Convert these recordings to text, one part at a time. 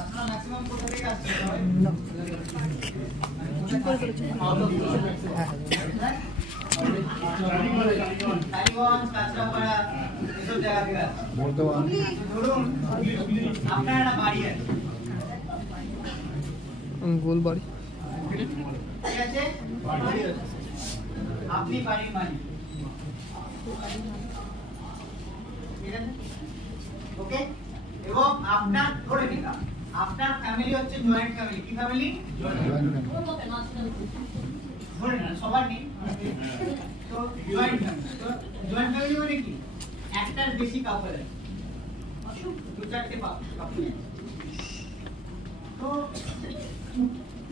আপনারা ম্যাক্সিমাম কোথা থেকে আসছেন? আপনার একটা বাড়ি আছে, গোল বাড়ি, ঠিক আছে? আপনি বাড়ির মালিক, ঠিক আছে? ওকে, এবং আপনার ধরে নিলাম আপনার ফ্যামিলি হচ্ছে জয়েন্ট ফ্যামিলি। কি ফ্যামিলি? ধরে না সবার নেই, তো জয়েন্ট ফ্যামিলি। তো জয়েন্ট ফ্যামিলি মানে কি? একটার বেশি কাপল আছে, দু চারটে কাপল। তো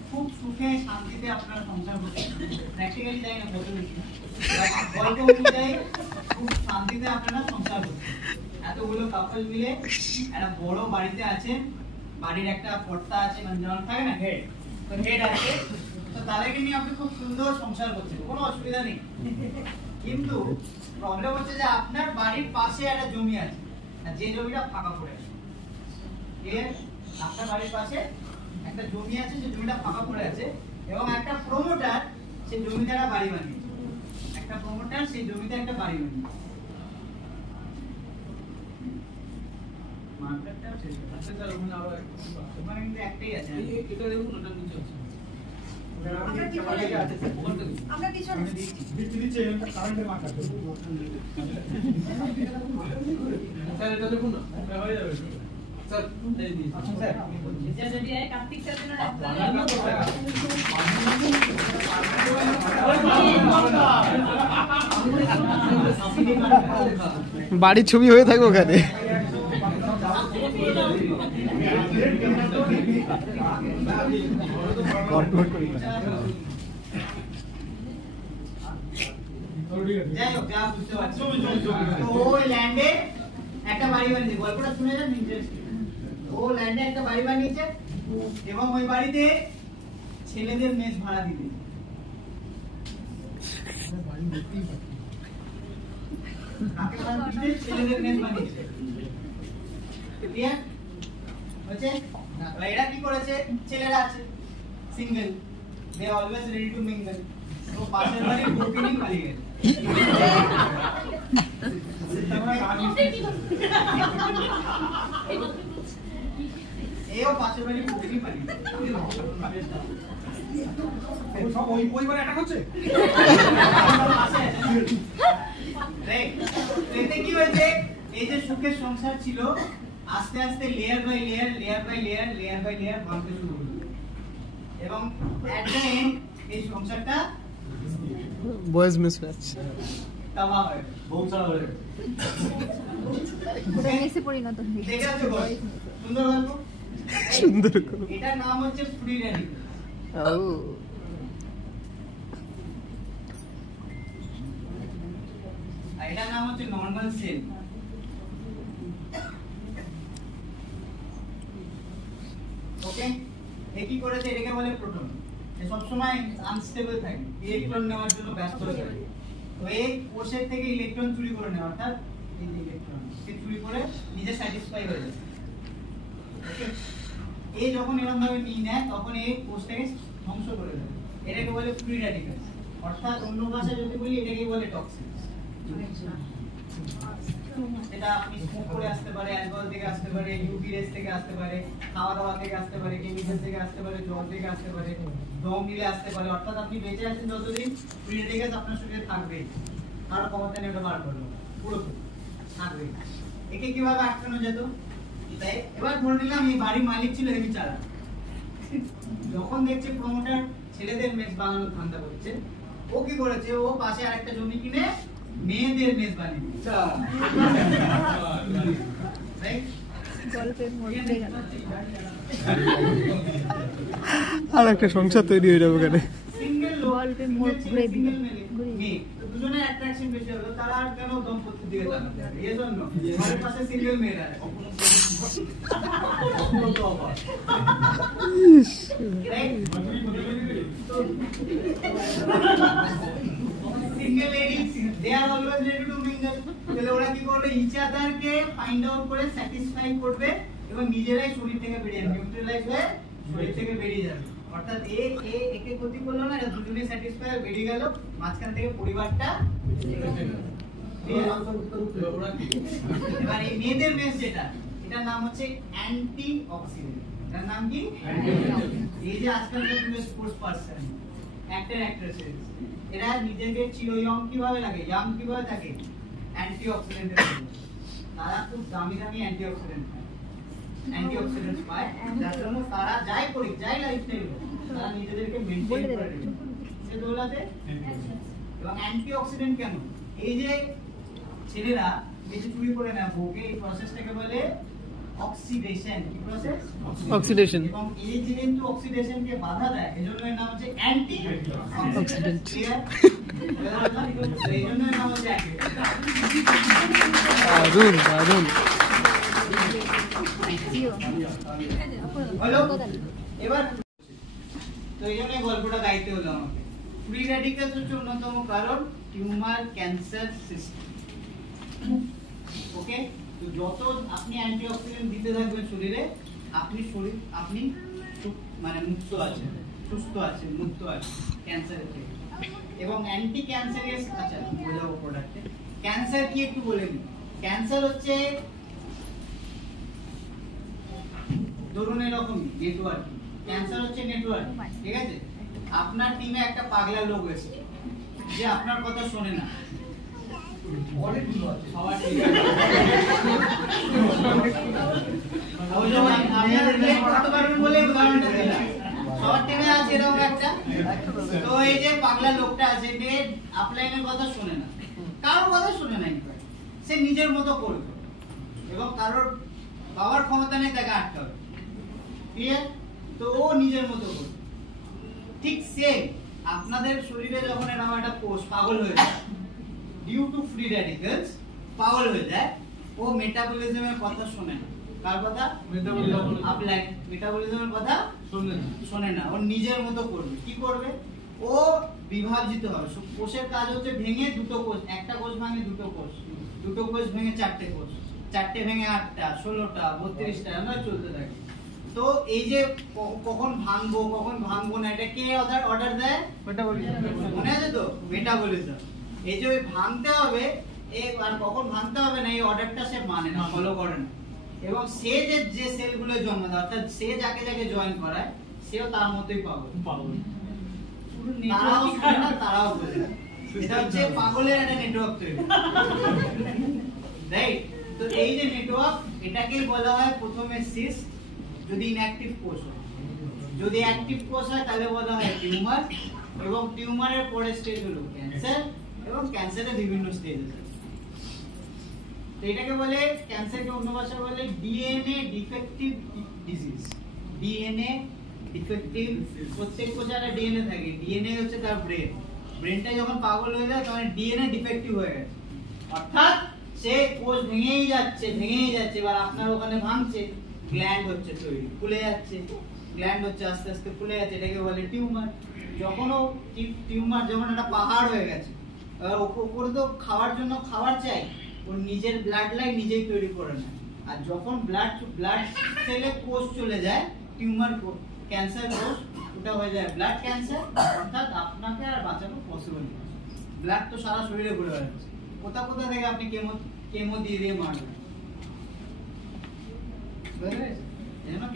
খুব সুখে শান্তিতে আপনারা সংসার করছেন। প্র্যাকটিক্যালি যাই না কত বেশি, গল্প অনুযায়ী খুব শান্তিতে আপনারা সংসার করছেন। এতগুলো কাপল মিলে একটা বড় বাড়িতে আছেন, বাড়ির একটা কর্তা আছে, মানে যেমন থাকে না হেড, তো হেড আছে, তো তাদেরকে নিয়ে আপনি খুব সুন্দর সংসার করছেন, কোনো অসুবিধা নেই। কিন্তু প্রবলেম হচ্ছে যে আপনার বাড়ির পাশে একটা জমি আছে, আর যে জমিটা ফাঁকা পড়ে আছে। আপনার বাড়ির পাশে একটা জমি আছে, যে জমিটা ফাঁকা পড়ে আছে, এবং একটা প্রমোটার সেই জমিতে একটা বাড়ি বানিয়েছে। একটা প্রমোটার সেই জমিতে একটা বাড়ি বানিয়েছে। মার্কেটটা শেষ আছে, স্যার ওখানে আরো ওখানে কিন্তু একটাই আছে, এটা দেখুন ওটা নিচে আছে। আমরা কি বলে আছে স্যার, আমরা পিছনে দিচ্ছি কারেন্টের মার্কেট স্যার, এটা দেখুন না হয়ে যাবে স্যার। এই দিন স্যার যে যদি এই কার্তিক স্যার না বাড়ির ছবি হয়ে থাকবে ওখানে। যাই হোক, যা বুঝতে পারছি, তো ওই ল্যান্ডে একটা বাড়ি বানিয়েছে। গল্পটা শুনে যান, ইন্টারেস্টিং। ও ল্যান্ডে একটা বাড়ি বানিয়েছে, এবং ওই বাড়িতে ছেলেদের মেস ভাড়া দিতে। ছেলেদের মেস বানিয়েছে, ক্লিয়ার হচ্ছে? এরা কি করেছে? ছেলেরা আছে single, they always ready to mingle. তো পাশের বাড়ির বউকে নিয়ে পালিয়ে গেছে। এও পাশের বাড়ির বউকে নিয়ে পালিয়ে গেছে। সব ওই পরিবারে অ্যাটাক হচ্ছে। এতে কি হয়েছে? এই যে সুখের সংসার ছিল, আস্তে আস্তে layer by layer, layer by layer, layer by layer ভাঙতে শুরু হলো, এবং এট দ্য এন্ড এই সংসারটা বয়েজ মিসম্যাচ তামা হয়, বংশাল হয়ে এসে পরিণত হয়েছে। দেখে আছো গল্প, সুন্দর গল্প, সুন্দর। এটার নাম হচ্ছে ফ্রি রেডিকেল। আর এটার নাম হচ্ছে নরমাল সেল। ওকে, এ কি করেছে? এটাকে বলে প্রোটন। এ সব সময় আনস্টেবল থাকে, ইলেকট্রন নেওয়ার জন্য ব্যস্ত হয়ে যায়। তো এই কোষের থেকে ইলেকট্রন চুরি করে নেয়, অর্থাৎ এই যে ইলেকট্রন সে চুরি করে নিজে স্যাটিসফাই হয়ে যায়। ওকে, এই যখন এরকম ভাবে নিয়ে নেয়, তখন এই কোষটাকে ধ্বংস করে দেয়। এটাকে বলে ফ্রি র্যাডিক্যাল, অর্থাৎ অন্য ভাষায় যদি বলি এটাকে বলে টক্সিন। এটা আপনি স্মোক করে আসতে পারে, অ্যালকোহল থেকে আসতে পারে, ইউভি রেস থেকে আসতে পারে, খাওয়া দাওয়া থেকে আসতে পারে, কেমিক্যাল থেকে আসতে পারে, জল থেকে আসতে পারে, দম নিলে আসতে পারে। অর্থাৎ আপনি বেঁচে আছেন যতদিন, ফ্রি র্যাডিক্যাল আপনার শরীরে থাকবে, আর ক্ষমতা নেই ওটা বার করলো, পুরোপুরি থাকবে। একে কিভাবে আটকানো যেত? তাই এবার ধরে নিলাম এই বাড়ির মালিক ছিল হেভি চালাক। যখন দেখছে প্রমোটার ছেলেদের মেস বানানোর ধান্দা করছে, ও কি করেছে? ও পাশে আরেকটা জমি কিনে মেয়েদের মেস বানিয়ে দিয়েছে। আর একটা সংসার তৈরি হয়ে যাবে ওখানে। গল্পের মোড় ঘুরে দিল, দুজনের অ্যাট্রাকশন বেশি হলো, তারা আর কেন দম্পতির দিকে তাকাবে? এই জন্য ঘরের পাশে সিঙ্গেল মেয়েরা আছে। Single ladies, they are always ready to mingle. তাহলে ওরা কি করবে? ইচ আদারকে ফাইন্ড আউট করে স্যাটিসফাই করবে, এবং নিজেরাই শরীর থেকে বেরিয়ে যাবে, নিউট্রালাইজ হয়ে শরীর থেকে বেরিয়ে যাবে। অর্থাৎ একে ক্ষতি করলো না, এটা দুজনেই স্যাটিসফাই বেরিয়ে গেল, মাঝখান থেকে পরিবারটা। এবার এই মেয়েদের বেস যেটা, এটার নাম হচ্ছে অ্যান্টি অক্সিডেন্ট। এটার নাম কি? এই যে আজকালকার যুগে স্পোর্টস পারসন, অ্যাক্টর অ্যাক্ট্রেসেস, এরা নিজেকে চির ইয়ং কিভাবে লাগে, ইয়াং কিভাবে থাকে? অ্যান্টি অক্সিডেন্টের জন্য। তারা খুব দামি দামি অ্যান্টি অক্সিডেন্ট পায়, অ্যান্টি অক্সিডেন্টস পায়, যার জন্য তারা যাই করি, যাই লাইফস্টাইল হোক, তারা নিজেদেরকে মেইনটেইন করে রাখে। সে দৌলতে। এবং অ্যান্টি অক্সিডেন্ট কেন? এই যে ছেলেরা এই যে চুরি করে নেয় বউকে, এই প্রসেসটাকে বলে অক্সিডেশন। কি প্রসেস? অক্সিডেশন। এবং এই যে কিন্তু অক্সিডেশনকে বাধা দেয়, এজন্য এর নাম হচ্ছে অ্যান্টি অক্সিডেন্ট। এই জন্য এর নাম হচ্ছে অ্যান্টি। দারুণ দারুণ। হলো এবার, তো এই জন্য গল্পটা গাইতে হলো আমাকে। ফ্রি র্যাডিক্যালস হচ্ছে অন্যতম কারণ টিউমার ক্যান্সার সিস্টেম। ওকে, তো যত আপনি অ্যান্টিঅক্সিডেন্ট দিতে থাকবেন শরীরে, আপনি মানে মুক্ত আছেন, সুস্থ আছেন, মুক্ত আছেন ক্যান্সারের থেকে। এবং অ্যান্টি ক্যান্সারিয়াস, আচ্ছা বোঝাবো প্রোডাক্টে ক্যান্সার কি একটু বলে দিই। ক্যান্সার হচ্ছে ধরুন এরকম নেটওয়ার্ক, ক্যান্সার হচ্ছে নেটওয়ার্ক, ঠিক আছে? আপনার টিমে একটা পাগলা লোক হয়েছে যে আপনার কথা শোনে না, অনেকগুলো আছে, সবার টিমে বলে উদাহরণটা দিলাম, সবার টিমে আছে এরকম একটা। তো এই যে পাগলা লোকটা আছে, যে আপলাইনের কথা শোনে না, কারোর কথা শোনে না, সে নিজের মতো করবে এবং কারোর পাওয়ার ক্ষমতা নেই তাকে আটকাবে, ক্লিয়ার? তো ও নিজের মতো করবে। ঠিক সেম আপনাদের শরীরে যখন এরকম একটা কোষ পাগল হয়ে যায় ডিউ টু ফ্রি র্যাডিক্যালস, পাগল হয়ে যায়, ও মেটাবলিজমের কথা শোনে না। কার কথা? মেটাবলিজমের কথা শোনে না, ও নিজের মতো করবে। কি করবে? ও বিভাজিত হবে। কোষের কাজ হচ্ছে ভেঙে দুটো কোষ, একটা কোষ ভাঙে দুটো কোষ, দুটো কোষ ভেঙে চারটে কোষ, চারটে ভেঙে 8টা, 16টা, 32টা, আমরা চলতে থাকে। তো এই যে কখন ভাঙবো না, এটা কে অর্ডার দেয়? মেটাবলিজম। মনে আছে তো? মেটাবলিজম। এই যে ভাঙতে হবে, আর কখন ভাঙতে হবে না, এই অর্ডারটা সে মানে না, ফলো করে না। এবং সে যে সেলগুলো জন্ম দেয়, অর্থাৎ সে যাকে যাকে জয়েন করায়, সেও তার মতোই পাগল। তারাও শোনে না, তারাও বোঝে না। এটা হচ্ছে পাগলের একটা নেটওয়ার্ক তৈরি, রাইট? তো এই যে নেটওয়ার্ক, এটাকেই বলা হয় প্রথমে সিস্ট, যদি ইনঅ্যাক্টিভ কোষ হয়। যদি অ্যাক্টিভ কোষ হয় তাহলে বলা হয় টিউমার, এবং টিউমারের পরের স্টেজ হলো ক্যান্সার, এবং ক্যান্সারের বিভিন্ন স্টেজ আছে। তো এটাকে বলে, ক্যান্সারকে অন্য ভাষায় বলে DNA defective disease. DNA defective, প্রত্যেক কোষের ডিএনএ থাকে, ডিএনএ হচ্ছে তার ব্রেন। ব্রেনটা যখন পাগল হয়ে যায় তখন ডিএনএ ডিফেক্টিভ হয়ে গেছে, অর্থাৎ সে কোষ ভেঙেই যাচ্ছে। এবার আপনার ওখানে ভাঙছে, গ্ল্যান্ড হচ্ছে তৈরি, ফুলে যাচ্ছে, গ্ল্যান্ড হচ্ছে আস্তে আস্তে ফুলে যাচ্ছে, এটাকে বলে টিউমার। যখনও টিউমার যেমন একটা পাহাড় হয়ে গেছে, ওপরে তো খাওয়ার জন্য খাবার চাই, ওর নিজের ব্লাড লাইন নিজেই তৈরি করে নেয়। আর যখন ব্লাড সেলে কোষ চলে যায়, টিউমার ক্যান্সার কোষ, ওটা হয়ে যায় ব্লাড ক্যান্সার, অর্থাৎ আপনাকে আর বাঁচানো পসিবল না। ব্লাড তো সারা শরীরে ঘুরে বেড়াচ্ছে, কোথা থেকে আপনি কেমো দিয়ে মারবেন।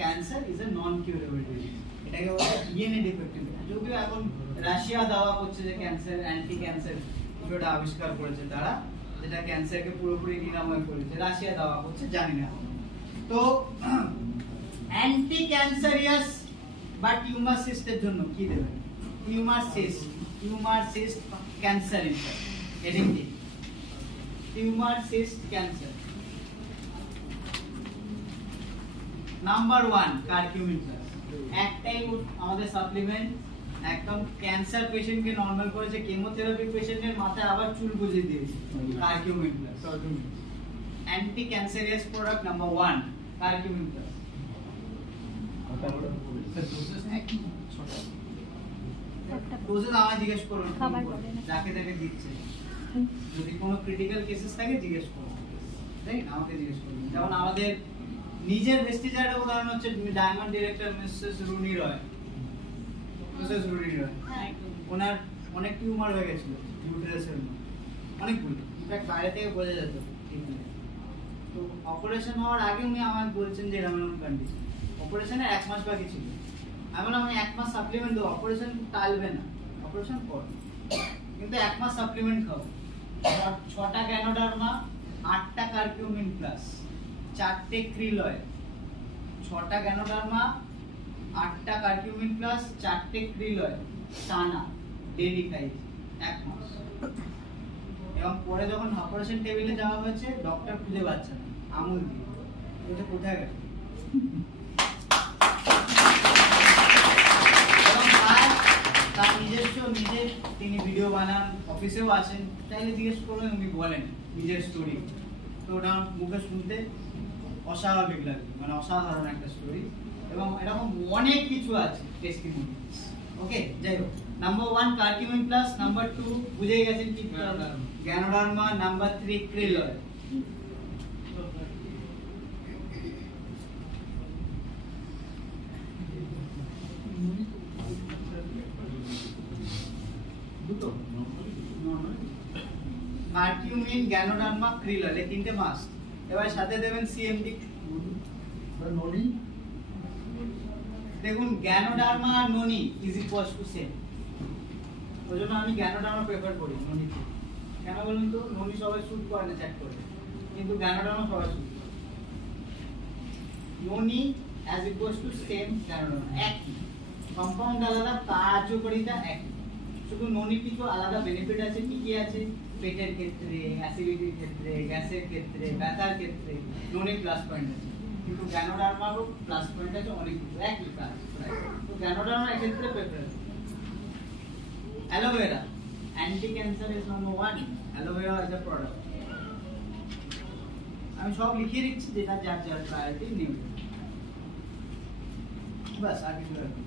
Cancer is a non curable disease, এটাকে বলে ডিএনএ ডিফেক্টিভ। যদিও এখন রাশিয়া দাওয়া করছে যে ক্যান্সার, অ্যান্টি ক্যান্সার কিছুটা আবিষ্কার করেছে তারা, যেটা ক্যান্সারকে পুরোপুরি নিরাময় করেছে, রাশিয়া দাওয়া করছে, জানি না। তো অ্যান্টি ক্যান্সারিয়াস বা টিউমার সিস্টের জন্য কি দেবেন? টিউমার সিস্ট ক্যান্সার, হেডিং কি? Tumour cyst cancer. Number 1 curcumin plus, একটাই আমাদের সাপ্লিমেন্ট, একদম ক্যান্সার পেশেন্টকে নরমাল করেছে, কেমোথেরাপি পেশেন্টের মাথায় আবার চুল গুজে দিয়েছে। Curcumin plus anti ক্যান্সারিয়াস product number 1 curcumin plus. Doses আমায় জিজ্ঞেস করুন, যাকে তাকে দিচ্ছে, যদি কোনো ক্রিটিক্যাল কেসেস থাকে জিজ্ঞেস করুন, তাই আমাকে জিজ্ঞেস করুন। যেমন আমাদের নিজের ভেস্টিজারের উদাহরণ হচ্ছে ডায়মন্ড ডিরেক্টর মিসেস রুনি রয়। ওনার অনেক টিউমার হয়ে গেছিল ইউটেরাসের মধ্যে, অনেকগুলো, ইনফ্যাক্ট বাইরে থেকে বোঝা যেত। তো অপারেশন হওয়ার আগে উনি আমাকে বলছেন যে এরকম কন্ডিশন, অপারেশনের 1 মাস বাকি ছিল। আমি বললাম আমি 1 মাস সাপ্লিমেন্ট দেবো, অপারেশন টালবে না, অপারেশন কর, কিন্তু 1 মাস সাপ্লিমেন্ট খাও। 6টা গ্যানোডার্মা, 8টা কার্কিউমিন প্লাস, 4টে ক্রিল অয়েল। 6টা গ্যানোডার্মা, 8টা কার্কিউমিন প্লাস, 4টে ক্রিল অয়েল টানা ডেইলি খাইছি 1 মাস। এবং পরে যখন অপারেশন টেবিলে যাওয়া হয়েছে, ডক্টর খুঁজে পাচ্ছে না, আমুল দিয়ে এটা কোথায় গেল। এবং তার নিজস্ব তিনি ভিডিও বানান, অফিসেও আসেন, চাইলে জিজ্ঞেস করবেন, উনি বলেন নিজের স্টোরি। তো ওটা মুখে শুনতে অস্বাভাবিক লাগে, মানে অসাধারণ একটা স্টোরি। এবং এরকম অনেক কিছু আছে টেস্টিমনি। ওকে, যাই হোক, নাম্বার 1 কার্কিউমিন প্লাস, নাম্বার 2 বুঝেই গেছেন কি Ganoderma, number 3 krill oil. Curcumin, Ganoderma, krill oil, এই 3টে মাস্ট। এবার সাথে দেবেন সিএমডি। দেখুন Ganoderma R Noni is equals to same, ওই জন্য আমি গ্যানোডার্মা প্রেফার করি ননি। কেন বলুন তো, ননি সবাই শুট করে না চ্যাট করে, কিন্তু গ্যানোডার্মা সবাই শুট করে। ননি as equals to same Ganoderma, একই কম্পাউন্ড, আলাদা, কার্যকারিতা একই, শুধু ননি কিছু আলাদা বেনিফিট আছে। কি কি আছে? পেটের ক্ষেত্রে, অ্যাসিডিটির ক্ষেত্রে, গ্যাসের ক্ষেত্রে, ব্যথার ক্ষেত্রে ননি প্লাস পয়েন্ট আছে, কিন্তু গ্যানোডার্মারও প্লাস পয়েন্ট আছে অনেক কিছু, একই কাজ। তো গ্যানোডার্মা এক্ষেত্রে prefer. Aloe vera, anti cancer is number 1, aloe vera as a product. আমি সব লিখে দিচ্ছি, যেটা যার যার প্রায়োরিটি নেবে, বাস আর কিছু লাগবে।